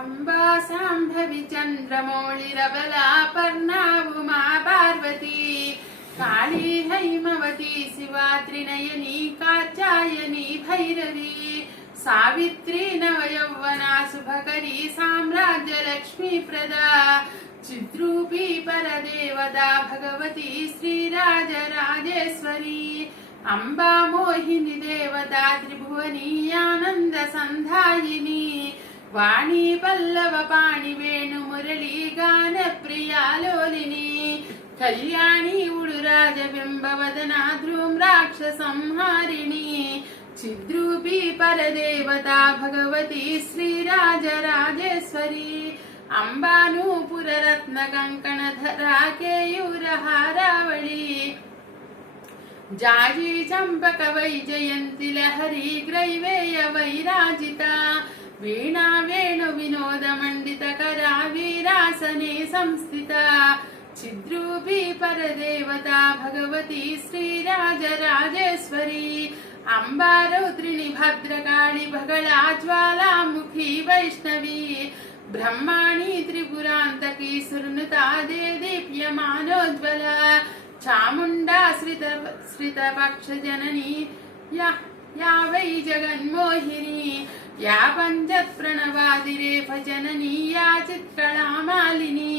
अंबा सांभवी चंद्रमौळिरबला पर्णा उमा पार्वती काली हैमवती शिवा त्रिनयनी कात्यायनी भैरवी सावित्री नवयौवना शुभकरी साम्राज्य लक्ष्मी प्रदा चिद्रूपी परदेवता भगवती श्रीराजराजेश्वरी अंबा मोहिनी देवता त्रिभुवनी आनंद संधायिनी वाणी पल्लव पाणि वेणु मुरली गान प्रिया लोलिनी कल्याणी उडुराज बिंबवदना ध्रुम्राक्ष संहारिणी चिद्रूपी परदेवता भगवती श्रीराजराजेश्वरी अंबानूपुर रत्न कंकणधरा केयूरहारावळी जाजी चंपक वैजयंती लहरी ग्रैवेय वैराजिता वीणा वेणु विनोद मंडित करा वीरासने संस्थिता चिद्रूपी परदेवता भगवती श्रीराजराजेश्वरी अंबा रौद्रिणी भद्रकाली बगला ज्वालामुखी वैष्णवी ब्रह्माणी त्रिपुरांतकी सुरनुता देदीप्यमानोज्वला चामुंडा श्रितपक्ष जननी या वै जगन्मोहिनी या पंचत् प्रणवादिरेफ जननी या चित्कलामालिनी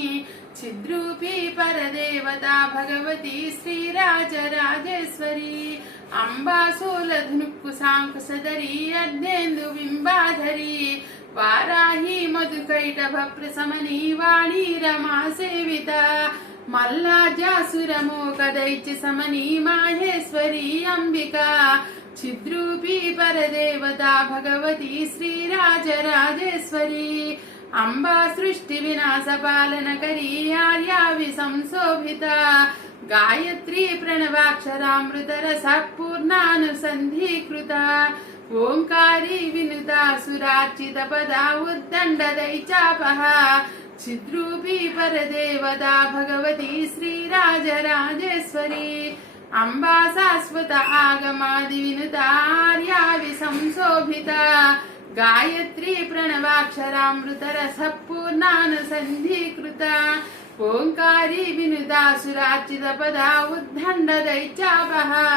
चिद्रूपी परदेवता भगवती श्रीराजराजेश्वरी अंबा शूलधनुक्कुशाङ्कुशधरी अर्धेन्दु बिम्बाधरी वाराही मधुकैटभ प्रशमनी वाणी रमा सेविता मल्लाजासुरमोकदैत्य समनी माहेश्वरी अंबिका चिद्रूपी परदेवता भगवती श्रीराजराजेश्वरी अंबा सृष्टि विनाश पालनकरी आर्या विसंशोभिता गायत्री प्रणवाक्षरामृतरस पूर्णानुसन्धीकृता ओंकारी विनुता सुरार्चित पदा उद्दण्डदैचापहा चिद्रूपी परदेवता भगवती श्रीराजराजेश्वरी अंबा शाश्वत आगमादि विनुता आर्या विसंशोभिता गायत्री प्रणवाक्षरामृतरस पूर्णानुसन्धीकृता ओंकारी विनुता सुरार्चित पदा उद्दण्डदैचापहा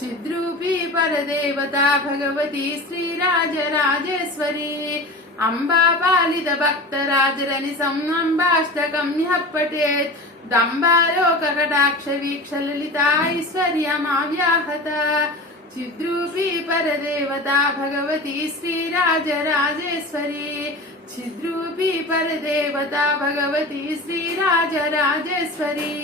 चिद्रूपी परदेवता भगवती श्रीराजराजेश्वरी अंबा पालित भक्तराजरनिसं अंबाष्टकं यः पठेत् दम्बालोककटाक्ष वीक्ष ललिता ऐश्वर्यमाव्याहता चिद्रूपी परदेवता भगवती श्रीराजराजेश्वरी चिद्रूपी परदेवता भगवती श्रीराजराजेश्वरी।